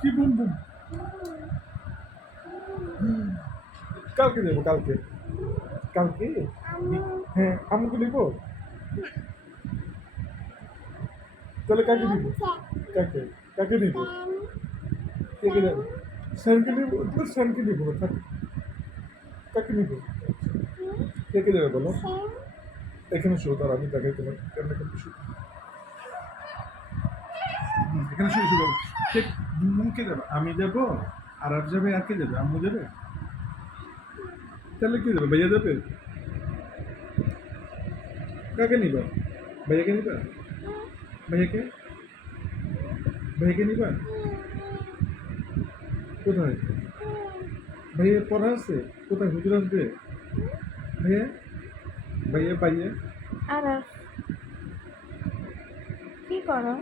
কি boom boom? কালকে যাবো কালকে। কালকে? হ্যাঁ, আম্মুকে নিব। তাহলে কাকে নিব? কাকে? কাকে নিব? কে কে যাবে? স্যারকে নিব তো, স্যারকে নিব থাক। কাকে নিব? কে কে যাবে বলো? এখানে শো, তার আমি দেখাই তোমার কেমন কেমন শো। এখানে শুরু শুরু কে? কে যাবে? আমি যাব, আর যাবে, আর কে যাবে? আম্মু যাবে? তাহলে কে যাবে? ভাইয়া যাবে? কাকে নিবা? ভাইয়াকে নিবা? ভাইয়াকে? ভাইয়াকে নিবা? কোথায়? ভাইয়া পড়া আছে? কোথায় হুজুর আসবে? ভাইয়া? ভাইয়া ভাইয়া? আর কি করো?